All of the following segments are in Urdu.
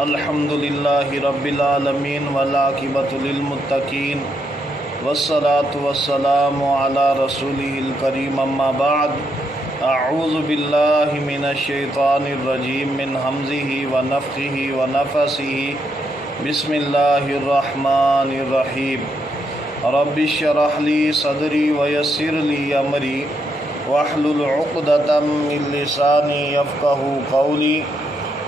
الحمد للہ رب العالمین والعاقبۃ للمتقین والصلاة والسلام علی رسولہ الکریم اما بعد اعوذ باللہ من الشیطان الرجیم من حمزہ ونفخہ ونفثہ بسم اللہ الرحمن الرحیم رب اشرح لی صدری ویسر لی امری واحلل عقدۃ من لسانی یفقہوا قولی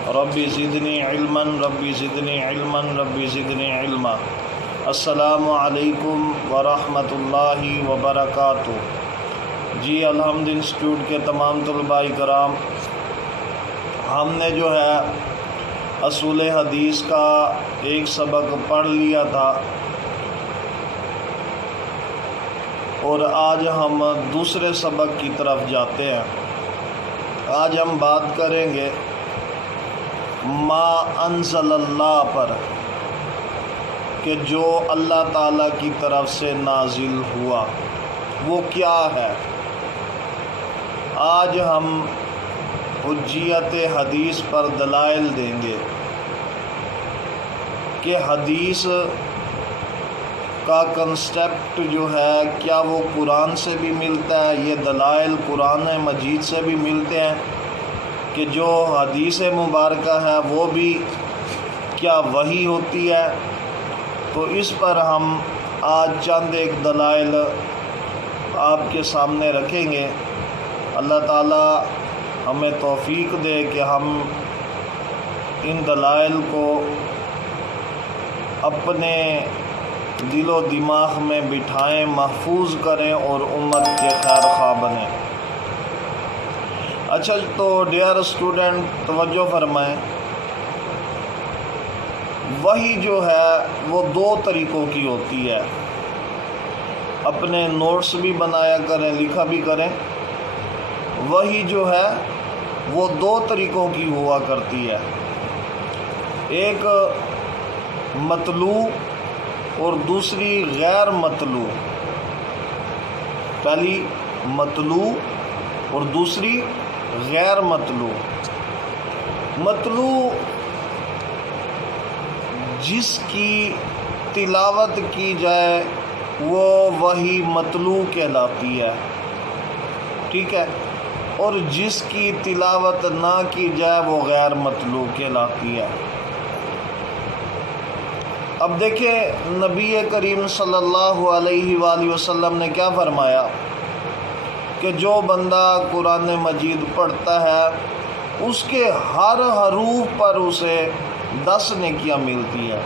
ربی زدنی علما ربی زدنی علما ربی زدنی علما۔ السلام علیکم ورحمۃ اللہ وبرکاتہ۔ جی الحمد انسٹیٹیوٹ کے تمام طلباء کرام، ہم نے جو ہے اصول حدیث کا ایک سبق پڑھ لیا تھا اور آج ہم دوسرے سبق کی طرف جاتے ہیں۔ آج ہم بات کریں گے ما انزل اللہ پر، کہ جو اللہ تعالیٰ کی طرف سے نازل ہوا وہ کیا ہے۔ آج ہم حجیت حدیث پر دلائل دیں گے کہ حدیث کا کنسیپٹ جو ہے کیا وہ قرآن سے بھی ملتا ہے، یہ دلائل قرآن مجید سے بھی ملتے ہیں کہ جو حدیث مبارکہ ہے وہ بھی کیا وحی ہوتی ہے۔ تو اس پر ہم آج چند ایک دلائل آپ کے سامنے رکھیں گے۔ اللہ تعالی ہمیں توفیق دے کہ ہم ان دلائل کو اپنے دل و دماغ میں بٹھائیں، محفوظ کریں اور امت کے خیر خواہ بنیں۔ اچھا تو ڈیئر اسٹوڈنٹ توجہ فرمائیں، وحی جو ہے وہ دو طریقوں کی ہوتی ہے۔ اپنے نوٹس بھی بنایا کریں، لکھا بھی کریں۔ وحی جو ہے وہ دو طریقوں کی ہوا کرتی ہے، ایک مطلوع اور دوسری غیر مطلوع۔ پہلی مطلوع اور دوسری غیر مطلوع۔ مطلوع جس کی تلاوت کی جائے وہ وحی مطلوع کہلاتی ہے، ٹھیک ہے، اور جس کی تلاوت نہ کی جائے وہ غیر مطلوع کہلاتی ہے۔ اب دیکھیں نبی کریم صلی اللہ علیہ وآلہ وسلم نے کیا فرمایا کہ جو بندہ قرآن مجید پڑھتا ہے اس کے ہر حروف پر اسے 10 نیکیاں ملتی ہیں۔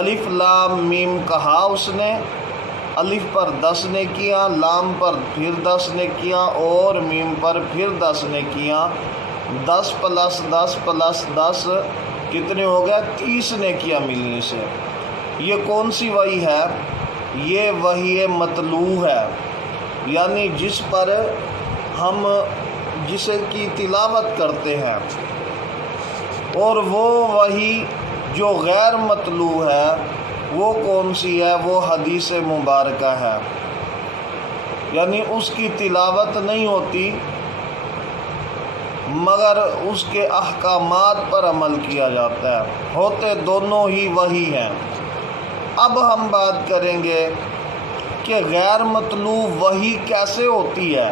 الف لام میم کہا اس نے، الف پر 10 نیکیاں، لام پر پھر 10 نیکیاں اور میم پر پھر 10 نیکیاں، 10 + 10 + 10 کتنے ہو گئے؟ 30 نیکیاں ملیں اسے۔ یہ کون سی وحی ہے؟ یہ وحی مطلوع ہے، یعنی جس پر ہم جسے کی تلاوت کرتے ہیں۔ اور وہ وحی جو غیر مطلوع ہے وہ کون سی ہے؟ وہ حدیث مبارکہ ہے، یعنی اس کی تلاوت نہیں ہوتی مگر اس کے احکامات پر عمل کیا جاتا ہے، ہوتے دونوں ہی وحی ہیں۔ اب ہم بات کریں گے کہ غیر مطلوع وحی کیسے ہوتی ہے،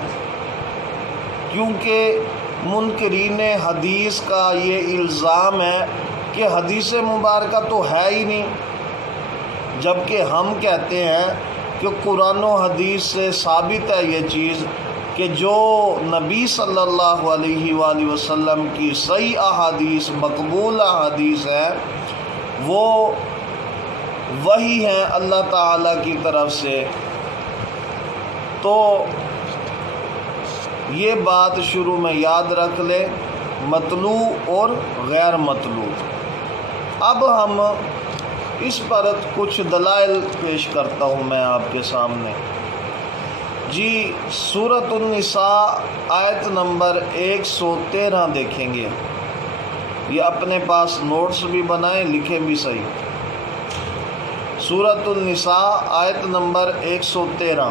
کیونکہ منکرین حدیث کا یہ الزام ہے کہ حدیث مبارکہ تو ہے ہی نہیں، جبکہ ہم کہتے ہیں کہ قرآن و حدیث سے ثابت ہے یہ چیز کہ جو نبی صلی اللہ علیہ وآلہ وسلم کی صحیح احادیث، مقبول احادیث ہے، وہ وحی ہیں اللہ تعالیٰ کی طرف سے۔ تو یہ بات شروع میں یاد رکھ لیں، مطلوع اور غیر مطلوع۔ اب ہم اس پر کچھ دلائل پیش کرتا ہوں میں آپ کے سامنے۔ جی سورۃ النساء آیت نمبر 113 دیکھیں گے، یہ اپنے پاس نوٹس بھی بنائیں، لکھیں بھی صحیح۔ سورۃ النساء آیت نمبر 113،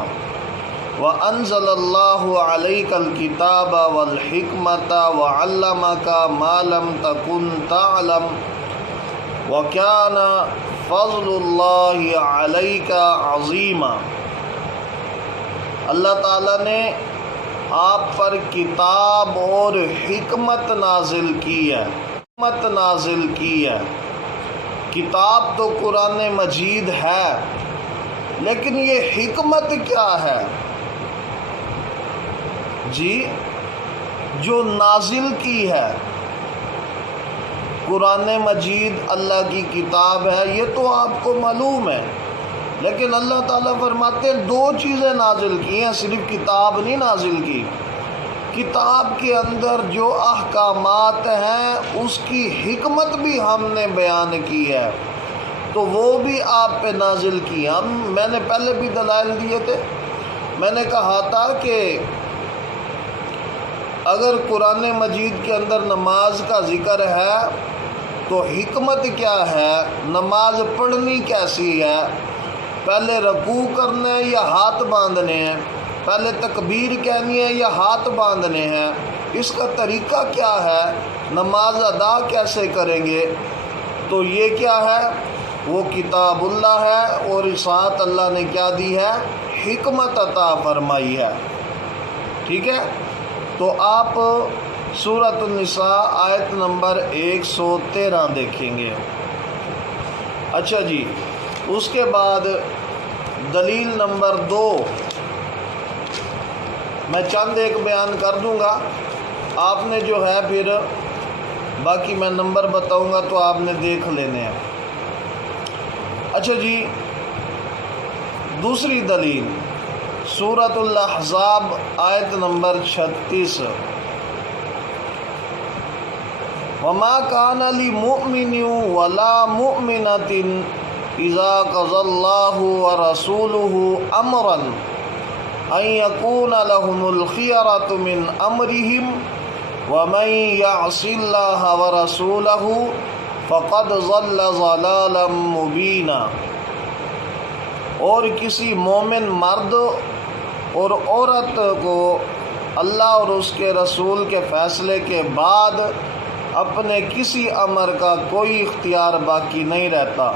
وَأَنزَلَ اللَّهُ عَلَيْكَ الْكِتَابَ وَالْحِكْمَةَ وَعَلَّمَكَ مَا لَمْ تَكُنْ تَعْلَمُ وَكَانَ فَضْلُ اللَّهِ عَلَيْكَ عَظِيمًا۔ اللہ تعالیٰ نے آپ پر کتاب اور حکمت نازل کی ہے۔ کتاب تو قرآن مجید ہے، لیکن یہ حکمت کیا ہے جی؟ جو نازل کی ہے۔ قرآن مجید اللہ کی کتاب ہے، یہ تو آپ کو معلوم ہے، لیکن اللہ تعالیٰ فرماتے ہیں دو چیزیں نازل کی ہیں، صرف کتاب نہیں نازل کی۔ کتاب کے اندر جو احکامات ہیں اس کی حکمت بھی ہم نے بیان کی ہے، تو وہ بھی آپ پہ نازل کی۔ میں نے پہلے بھی دلائل دیے تھے، میں نے کہا تھا کہ اگر قرآن مجید کے اندر نماز کا ذکر ہے تو حکمت کیا ہے، نماز پڑھنی کیسی ہے، پہلے رکوع کرنا ہے یا ہاتھ باندھنے ہیں، پہلے تکبیر کہنی ہے یا ہاتھ باندھنے ہیں، اس کا طریقہ کیا ہے، نماز ادا کیسے کریں گے، تو یہ کیا ہے، وہ کتاب اللہ ہے، اور ساتھ اللہ نے کیا دی ہے، حکمت عطا فرمائی ہے۔ ٹھیک ہے، تو آپ سورۃ النساء آیت نمبر 113 دیکھیں گے۔ اچھا جی، اس کے بعد دلیل نمبر 2 میں چند ایک بیان کر دوں گا، آپ نے جو ہے پھر باقی میں نمبر بتاؤں گا تو آپ نے دیکھ لینے ہیں۔ اچھا جی، دوسری دلیل سورۃ الاحزاب آیت نمبر 36، وَمَا كَانَ لِمُؤْمِنٍ وَلَا مُؤْمِنَةٍ إِذَا قَضَى اللَّهُ وَرَسُولُهُ أَمْرًا أَن يَكُونَ لَهُمُ الْخِيَرَةُ مِنْ أَمْرِهِمْ وَمَن يَعْصِ اللَّهَ وَرَسُولَهُ فَقَدْ ضَلَّ ضَلَالًا مُبِينًا۔ اور کسی مومن مرد اور عورت کو اللہ اور اس کے رسول کے فیصلے کے بعد اپنے کسی امر کا کوئی اختیار باقی نہیں رہتا۔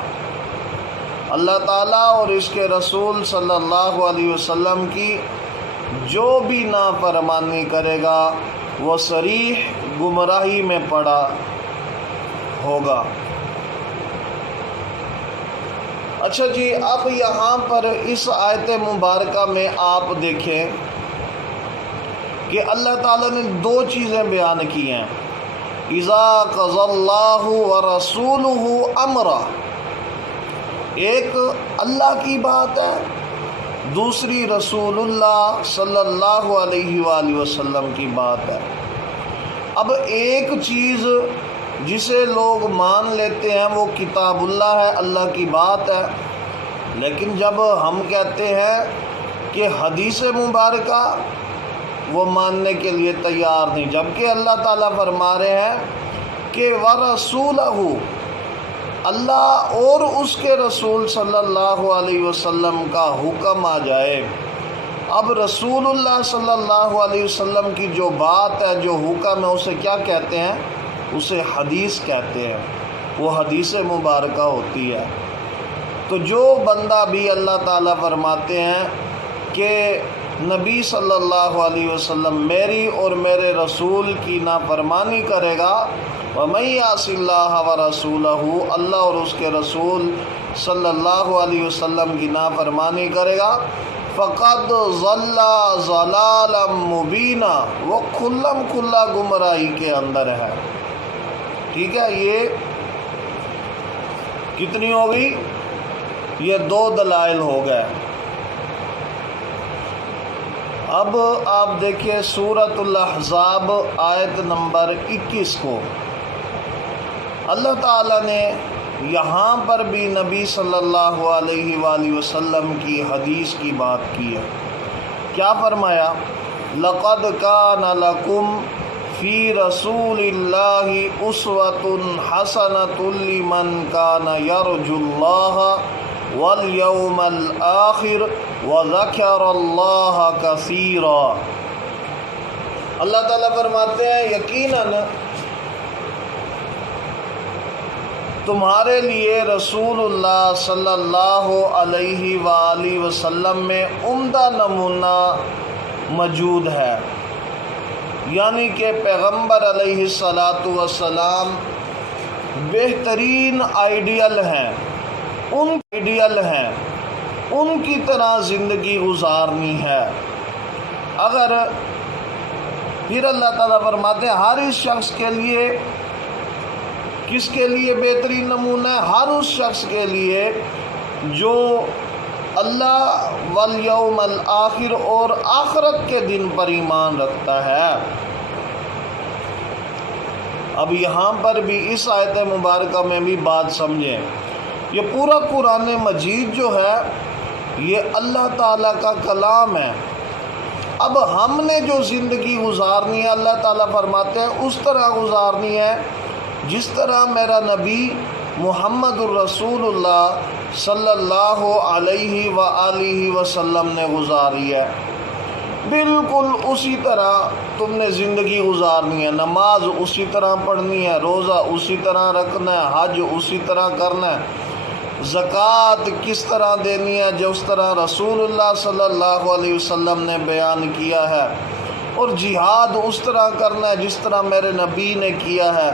اللہ تعالیٰ اور اس کے رسول صلی اللہ علیہ وسلم کی جو بھی نافرمانی کرے گا وہ صریح گمراہی میں پڑا ہوگا۔ اچھا جی، اب یہاں پر اس آیت مبارکہ میں آپ دیکھیں کہ اللہ تعالیٰ نے دو چیزیں بیان کی ہیں، اذا قضى اللہ ورسولہ امرا، ایک اللہ کی بات ہے، دوسری رسول اللہ صلی اللہ علیہ وآلہ وسلم کی بات ہے۔ اب ایک چیز جسے لوگ مان لیتے ہیں وہ کتاب اللہ ہے، اللہ کی بات ہے، لیکن جب ہم کہتے ہیں کہ حدیث مبارکہ، وہ ماننے کے لیے تیار نہیں، جبکہ اللہ تعالیٰ فرما رہے ہیں کہ وَرَسُولَهُ، اللہ اور اس کے رسول صلی اللہ علیہ وسلم کا حکم آ جائے۔ اب رسول اللہ صلی اللہ علیہ وسلم کی جو بات ہے، جو حکم ہے، اسے کیا کہتے ہیں؟ اسے حدیث کہتے ہیں، وہ حدیث مبارکہ ہوتی ہے۔ تو جو بندہ بھی اللہ تعالیٰ فرماتے ہیں کہ نبی صلی اللہ علیہ وسلم میری اور میرے رسول کی نافرمانی کرے گا، وَمَن يَعْصِ اللَّهَ وَرَسُولَهُ، اللہ اور اس کے رسول صلی اللہ علیہ وسلم کی نافرمانی کرے گا، فَقَدْ ضَلَّ ضَلَالًا مُبِينًا، وہ کھلم کھلا گمراہی کے اندر ہے۔ ٹھیک ہے، یہ کتنی ہو گئی؟ یہ دو دلائل ہو گئے۔ اب آپ دیکھیے سورۃ الاحزاب آیت نمبر 21 کو، اللہ تعالیٰ نے یہاں پر بھی نبی صلی اللہ علیہ وآلہ وسلم کی حدیث کی بات کی ہے۔ کیا فرمایا؟ لَقَدْ كَانَ لَكُمْ فِي رَسُولِ اللَّهِ أُسْوَةٌ حَسَنَةٌ لِمَنْ كَانَ يَرْجُو اللَّهَ وَالْيَوْمَ الْآخِرَ وَذَكَرَ اللَّهَ كَثِيرًا۔ اللہ تعالیٰ فرماتے ہیں یقیناً تمہارے لیے رسول اللہ صلی اللہ علیہ وآلہ وسلم میں عمدہ نمونہ موجود ہے، یعنی کہ پیغمبر علیہ السلام بہترین آئیڈیل ہیں، ان کی طرح زندگی گزارنی ہے۔ اگر پھر اللہ تعالیٰ فرماتے ہیں ہر اس شخص کے لیے، کس کے لیے بہترین نمونہ ہے؟ ہر اس شخص کے لیے جو اللہ والیوم الآخر اور آخرت کے دن پر ایمان رکھتا ہے۔ اب یہاں پر بھی اس آیت مبارکہ میں بھی بات سمجھیں، یہ پورا قرآن مجید جو ہے یہ اللہ تعالیٰ کا کلام ہے۔ اب ہم نے جو زندگی گزارنی ہے اللہ تعالیٰ فرماتے ہیں اس طرح گزارنی ہے جس طرح میرا نبی محمد الرسول اللہ صلی اللہ علیہ وآلہ وسلم نے گزاری ہے، بالکل اسی طرح تم نے زندگی گزارنی ہے۔ نماز اسی طرح پڑھنی ہے، روزہ اسی طرح رکھنا ہے، حج اسی طرح کرنا ہے، زکوٰۃ کس طرح دینی ہے جس طرح رسول اللہ صلی اللہ علیہ وسلم نے بیان کیا ہے، اور جہاد اس طرح کرنا ہے جس طرح میرے نبی نے کیا ہے۔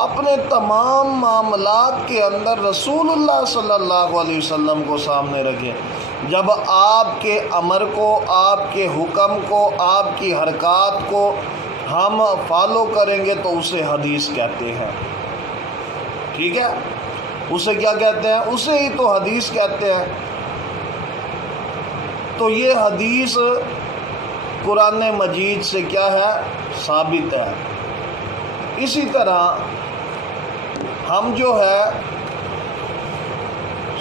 اپنے تمام معاملات کے اندر رسول اللہ صلی اللہ علیہ وسلم کو سامنے رکھیں۔ جب آپ کے امر کو، آپ کے حکم کو، آپ کی حرکات کو ہم فالو کریں گے تو اسے حدیث کہتے ہیں، ٹھیک ہے؟ اسے کیا کہتے ہیں؟ اسے ہی تو حدیث کہتے ہیں۔ تو یہ حدیث قرآن مجید سے کیا ہے؟ ثابت ہے۔ اسی طرح ہم جو ہے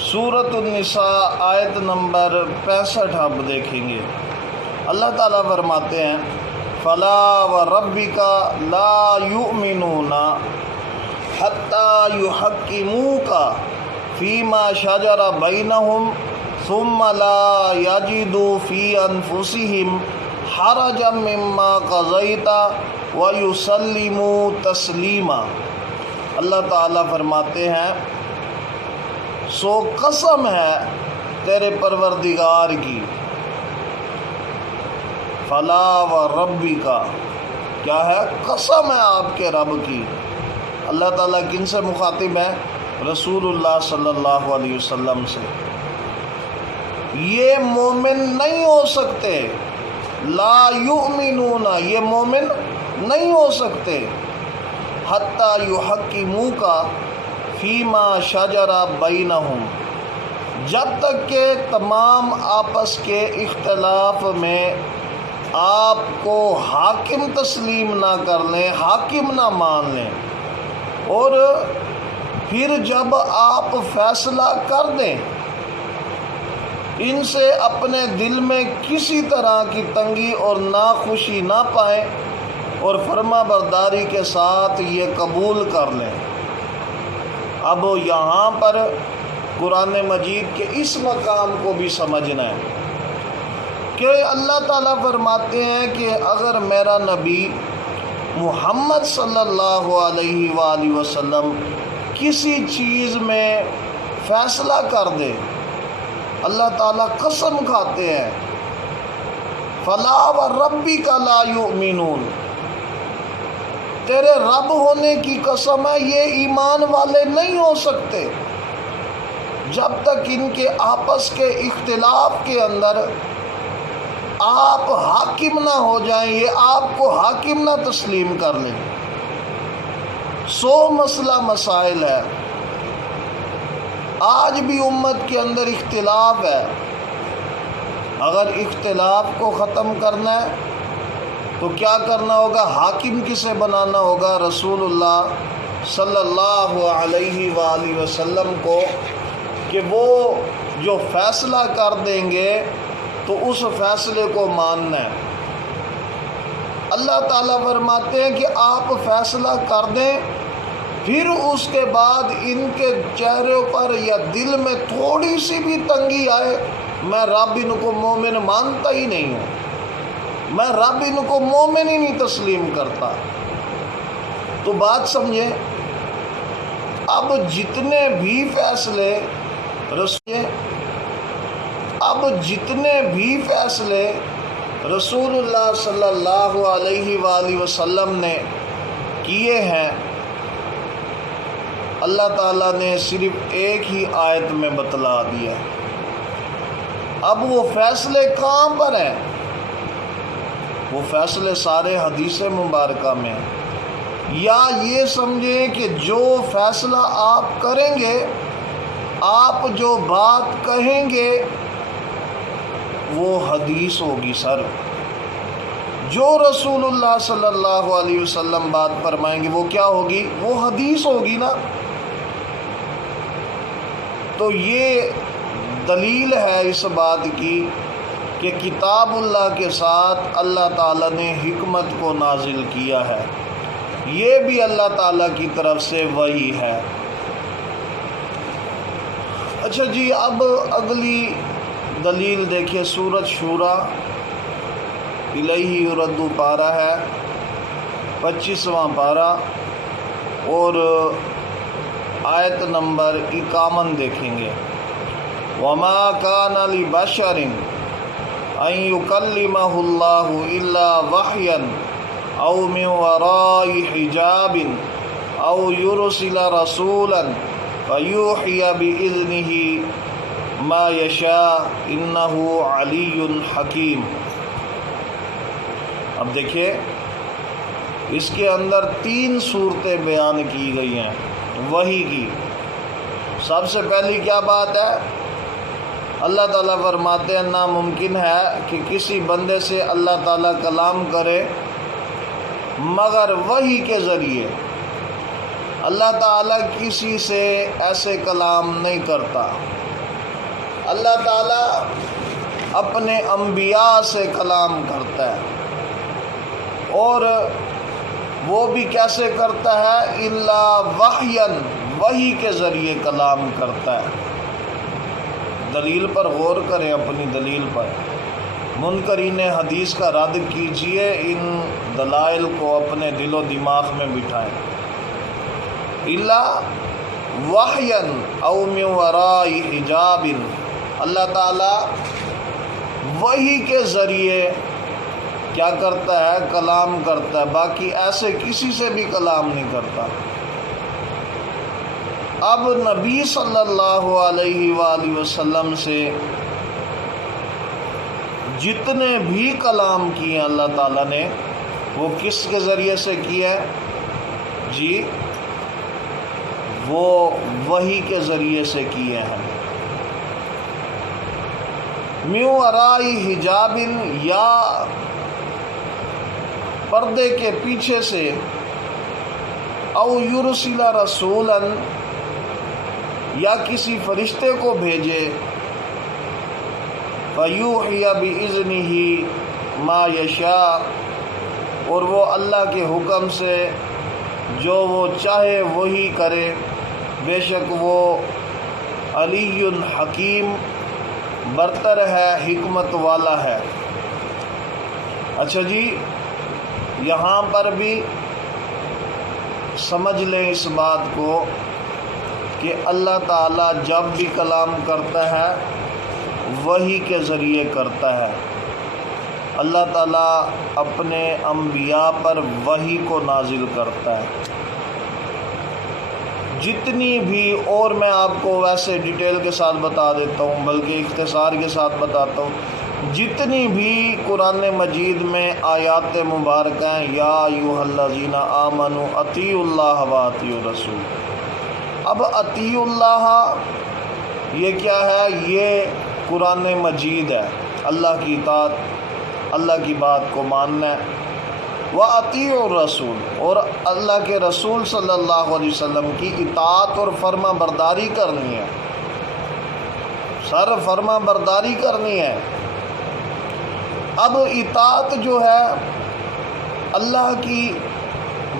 سورۃ النساء آیت نمبر 65 اب دیکھیں گے۔ اللہ تعالیٰ فرماتے ہیں فَلَا وَرَبِّكَ لَا يُؤْمِنُونَ حَتَّى يُحَكِّمُوكَ فِي مَا شَجَرَ بَيْنَهُمْ ثُمَّ لَا يَجِدُوا فِي أَنفُسِهِمْ حَرَجًا مِّمَّا قَضَيْتَ وَيُسَلِّمُوا تَسْلِيمًا۔ اللہ تعالیٰ فرماتے ہیں سو قسم ہے تیرے پروردگار کی، فلا و ربی کا، کیا ہے؟ قسم ہے آپ کے رب کی۔ اللہ تعالیٰ کن سے مخاطب ہے؟ رسول اللہ صلی اللہ علیہ وسلم سے۔ یہ مومن نہیں ہو سکتے، لا یؤمنون، یہ مومن نہیں ہو سکتے، حتیٰ یحکموک فیما شجر بینہم، جب تک کہ تمام آپس کے اختلاف میں آپ کو حاکم تسلیم نہ کر لیں، حاکم نہ مان لیں، اور پھر جب آپ فیصلہ کر دیں ان سے اپنے دل میں کسی طرح کی تنگی اور ناخوشی نہ پائیں اور فرما برداری کے ساتھ یہ قبول کر لیں۔ اب یہاں پر قرآن مجید کے اس مقام کو بھی سمجھنا ہے کہ اللہ تعالیٰ فرماتے ہیں کہ اگر میرا نبی محمد صلی اللہ علیہ وآلہ وسلم کسی چیز میں فیصلہ کر دے، اللہ تعالیٰ قسم کھاتے ہیں فلا وربک لا یؤمنون، تیرے رب ہونے کی قسم ہے یہ ایمان والے نہیں ہو سکتے جب تک ان کے آپس کے اختلاف کے اندر آپ حاکم نہ ہو جائیں، یہ آپ کو حاکم نہ تسلیم کر لیں۔ 100 مسئلہ مسائل ہے، آج بھی امت کے اندر اختلاف ہے۔ اگر اختلاف کو ختم کرنا ہے تو کیا کرنا ہوگا؟ حاکم کسے بنانا ہوگا؟ رسول اللہ صلی اللہ علیہ وآلہ وسلم کو، کہ وہ جو فیصلہ کر دیں گے تو اس فیصلے کو ماننا ہے۔ اللہ تعالیٰ فرماتے ہیں کہ آپ فیصلہ کر دیں، پھر اس کے بعد ان کے چہروں پر یا دل میں تھوڑی سی بھی تنگی آئے میں رب ان کو مومن مانتا ہی نہیں ہوں، میں رب ان کو مومن ہی نہیں تسلیم کرتا۔ تو بات سمجھے، اب جتنے بھی فیصلے رسول اللہ صلی اللہ علیہ وآلہ وسلم نے کیے ہیں، اللہ تعالیٰ نے صرف ایک ہی آیت میں بتلا دیا۔ اب وہ فیصلے کہاں پر ہیں؟ وہ فیصلے سارے حدیث مبارکہ میں ہیں۔ یا یہ سمجھیں کہ جو فیصلہ آپ کریں گے، آپ جو بات کہیں گے وہ حدیث ہوگی سر۔ جو رسول اللہ صلی اللہ علیہ وسلم بات فرمائیں گے وہ کیا ہوگی؟ وہ حدیث ہوگی نا۔ تو یہ دلیل ہے اس بات کی کہ کتاب اللہ کے ساتھ اللہ تعالیٰ نے حکمت کو نازل کیا ہے، یہ بھی اللہ تعالیٰ کی طرف سے وحی ہے۔ اچھا جی، اب اگلی دلیل دیکھیے، سورۃ شورى الیہ یرد پارہ ہے، 25واں پارہ اور آیت نمبر 51 دیکھیں گے۔ وَمَا كَانَ لِبَشَرٍ أَن يُكَلِّمَهُ اللَّهُ إِلَّا وَحْيًا أَوْ مِنْ وَرَاءِ حِجَابٍ أَوْ يُرْسِلَ رَسُولًا فَيُوحِيَ بِإِذْنِهِ مَا يَشَاءُ إِنَّهُ عَلِيٌّ حَكِيمٌ۔ اب دیکھیے، اس کے اندر 3 صورتیں بیان کی گئی ہیں وحی کی۔ سب سے پہلی کیا بات ہے؟ اللہ تعالیٰ فرماتے ہیں ناممکن ہے کہ کسی بندے سے اللہ تعالیٰ کلام کرے مگر وحی کے ذریعے۔ اللہ تعالیٰ کسی سے ایسے کلام نہیں کرتا۔ اللہ تعالیٰ اپنے انبیاء سے کلام کرتا ہے، اور وہ بھی کیسے کرتا ہے؟ الا وحیًا، وحی کے ذریعے کلام کرتا ہے۔ دلیل پر غور کریں، اپنی دلیل پر۔ منکرین حدیث کا رد کیجئے، ان دلائل کو اپنے دل و دماغ میں بٹھائیں۔ الا وحیًا او من وراء حجاب، اللہ تعالیٰ وحی کے ذریعے کیا کرتا ہے؟ کلام کرتا ہے، باقی ایسے کسی سے بھی کلام نہیں کرتا۔ اب نبی صلی اللہ علیہ وآلہ وسلم سے جتنے بھی کلام کیے اللہ تعالیٰ نے، وہ کس کے ذریعے سے کیا ہے جی؟ وہ وحی کے ذریعے سے کیے ہیں۔ من وراء حجاب، یا پردے کے پیچھے سے، او یرسل رسولا، یا کسی فرشتے کو بھیجے، فیوحی بإذنہ ما یشاء، اور وہ اللہ کے حکم سے جو وہ چاہے وہی کرے، بے شک وہ علی حکیم، برتر ہے، حکمت والا ہے۔ اچھا جی، یہاں پر بھی سمجھ لیں اس بات کو کہ اللہ تعالیٰ جب بھی کلام کرتا ہے وحی کے ذریعے کرتا ہے۔ اللہ تعالیٰ اپنے انبیاء پر وحی کو نازل کرتا ہے۔ جتنی بھی، اور میں آپ کو ویسے ڈیٹیل کے ساتھ بتا دیتا ہوں، بلکہ اختصار کے ساتھ بتاتا ہوں، جتنی بھی قرآن مجید میں آیات مبارکہ ہیں، یا ایھا الذین آمنوا اطیعوا اللہ واطیعوا الرسول۔ اب اطیعوا اللہ یہ کیا ہے؟ یہ قرآن مجید ہے، اللہ کی اطاعت، اللہ کی بات کو ماننا ہے۔ وَأَطِيعُوا الرَّسُولَ، اور اللہ کے رسول صلی اللہ علیہ وسلم کی اطاعت اور فرما برداری کرنی ہے، سر فرما برداری کرنی ہے۔ اب اطاعت جو ہے، اللہ کی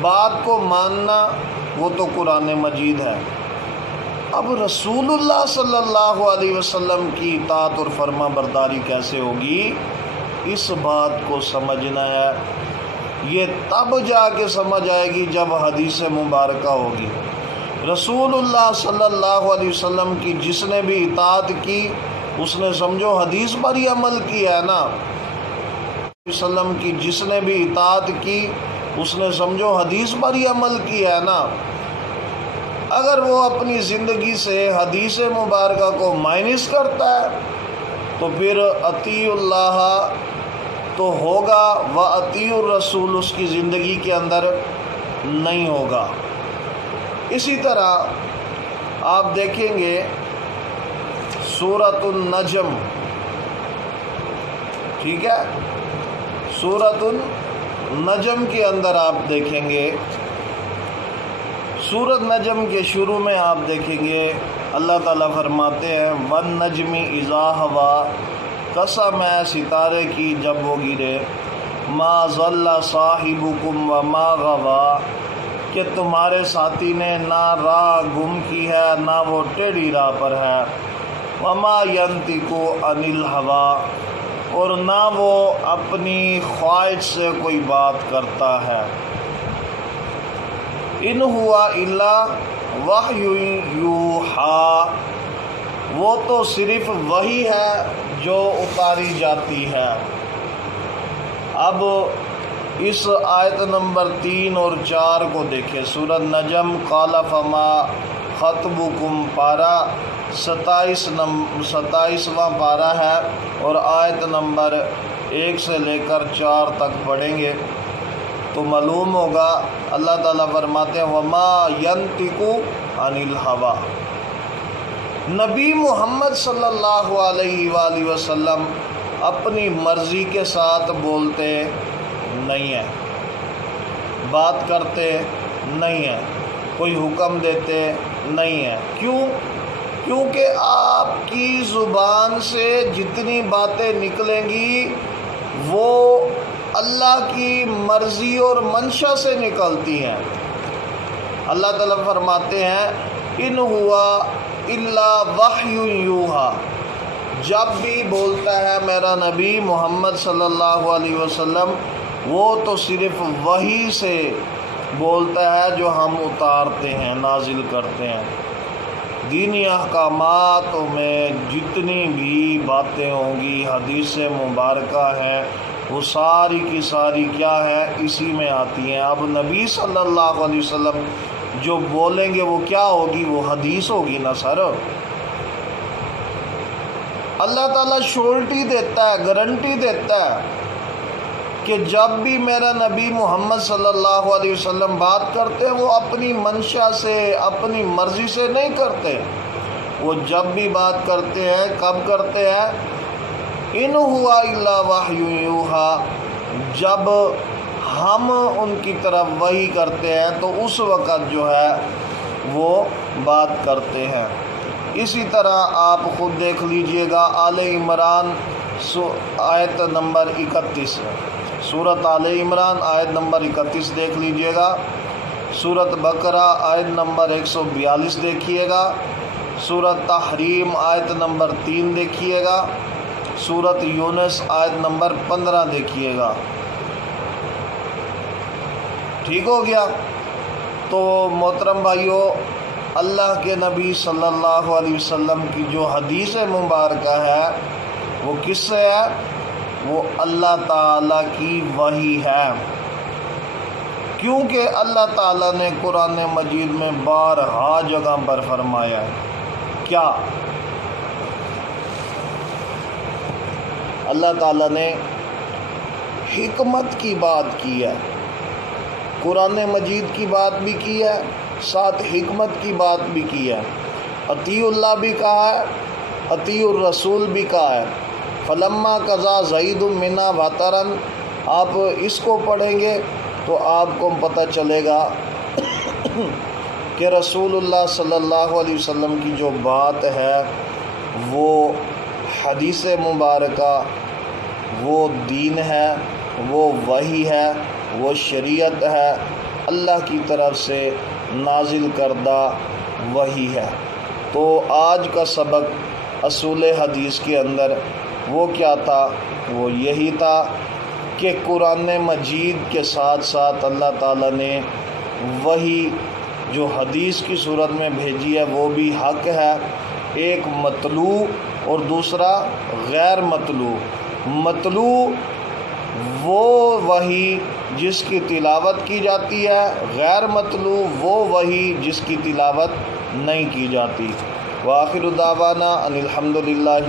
بات کو ماننا، وہ تو قرآن مجید ہے۔ اب رسول اللہ صلی اللہ علیہ وسلم کی اطاعت اور فرما برداری کیسے ہوگی، اس بات کو سمجھنا ہے۔ یہ تب جا کے سمجھ آئے گی جب حدیث مبارکہ ہوگی۔ رسول اللہ صلی اللہ علیہ وسلم کی جس نے بھی اطاعت کی اس نے سمجھو حدیث پر ہی عمل کیا ہے نا، وسلم کی جس نے بھی اطاعت کی اس نے سمجھو حدیث پر ہی عمل کیا ہے نا۔ اگر وہ اپنی زندگی سے حدیث مبارکہ کو مائنس کرتا ہے تو پھر اطیع اللہ تو ہوگا و اطیع الرسول اس کی زندگی کے اندر نہیں ہوگا۔ اسی طرح آپ دیکھیں گے سورۃ النجم، ٹھیک ہے، سورۃ النجم کے اندر آپ دیکھیں گے، سورۃ نجم کے شروع میں آپ دیکھیں گے اللہ تعالیٰ فرماتے ہیں وَالنَّجْمِ إِذَا هَوَىٰ، قسم ہے ستارے کی جب وہ گرے، مَا ضَلَّ صَاحِبُكُمْ وَمَا غَوَىٰ، کہ تمہارے ساتھی نے نہ راہ گم کی ہے نہ وہ ٹیڑھی راہ پر ہے، وَمَا يَنطِقُ عَنِ الْهَوَىٰ، اور نہ وہ اپنی خواہش سے کوئی بات کرتا ہے، ان ہوا الا وحی یوحیٰ، وہ تو صرف وحی ہے جو اتاری جاتی ہے۔ اب اس آیت نمبر 3 اور 4 کو دیکھیں، سورۃ نجم قال فما خطبکم، پارہ 27واں پارہ ہے اور آیت نمبر 1 سے لے کر 4 تک پڑھیں گے تو معلوم ہوگا۔ اللہ تعالیٰ فرماتے ہیں وما ینطق عن الہویٰ، نبی محمد صلی اللہ علیہ وآلہ وسلم اپنی مرضی کے ساتھ بولتے نہیں ہیں، بات کرتے نہیں ہیں، کوئی حکم دیتے نہیں ہیں۔ کیوں؟ کیونکہ آپ کی زبان سے جتنی باتیں نکلیں گی وہ اللہ کی مرضی اور منشا سے نکلتی ہیں۔ اللہ تعالیٰ فرماتے ہیں ان ہوا الا وحی یوحیٰ، جب بھی بولتا ہے میرا نبی محمد صلی اللہ علیہ وسلم وہ تو صرف وحی سے بولتا ہے جو ہم اتارتے ہیں، نازل کرتے ہیں۔ دینی احکامات میں جتنی بھی باتیں ہوں گی، حدیث مبارکہ ہیں، وہ ساری کی ساری کیا ہے، اسی میں آتی ہیں۔ اب نبی صلی اللہ علیہ وسلم جو بولیں گے وہ کیا ہوگی، وہ حدیث ہوگی نا سر۔ اللہ تعالیٰ شورٹی دیتا ہے، گارنٹی دیتا ہے کہ جب بھی میرا نبی محمد صلی اللہ علیہ وسلم بات کرتے ہیں وہ اپنی منشا سے، اپنی مرضی سے نہیں کرتے، وہ جب بھی بات کرتے ہیں کب کرتے ہیں، ان ہوا الا وحی یوحیٰ، جب ہم ان کی طرف وحی کرتے ہیں تو اس وقت جو ہے وہ بات کرتے ہیں۔ اسی طرح آپ خود دیکھ لیجئے گا آل عمران آیت نمبر 31، سورۃ آل عمران آیت نمبر 31 دیکھ لیجئے گا، سورۃ بقرہ آیت نمبر 142 دیکھیے گا، سورۃ تحریم آیت نمبر 3 دیکھیے گا، سورۃ یونس آیت نمبر 15 دیکھیے گا۔ ٹھیک ہو گیا؟ تو محترم بھائیو، اللہ کے نبی صلی اللہ علیہ وسلم کی جو حدیث مبارکہ ہے وہ کس سے ہے؟ وہ اللہ تعالیٰ کی وحی ہے، کیونکہ اللہ تعالیٰ نے قرآن مجید میں بارہا جگہ پر فرمایا ہے کیا؟ اللہ تعالیٰ نے حکمت کی بات کی ہے، قرآن مجید کی بات بھی کی ہے، ساتھ حکمت کی بات بھی کی ہے۔ اطیع اللہ بھی کہا ہے، اطیع الرسول بھی کہا ہے۔ فلما قضا زید منا وطرن، آپ اس کو پڑھیں گے تو آپ کو پتہ چلے گا کہ رسول اللہ صلی اللہ علیہ وسلم کی جو بات ہے وہ حدیث مبارکہ، وہ دین ہے، وہ وحی ہے، وہ شریعت ہے، اللہ کی طرف سے نازل کردہ وحی ہے۔ تو آج کا سبق اصول حدیث کے اندر وہ کیا تھا؟ وہ یہی تھا کہ قرآن مجید کے ساتھ ساتھ اللہ تعالیٰ نے وحی جو حدیث کی صورت میں بھیجی ہے وہ بھی حق ہے، ایک مطلوع اور دوسرا غیر مطلوع۔ مطلوع وہ وحی جس کی تلاوت کی جاتی ہے، غیر مطلوع وہ وحی جس کی تلاوت نہیں کی جاتی۔ وآخر دعوانا ان الحمد للہ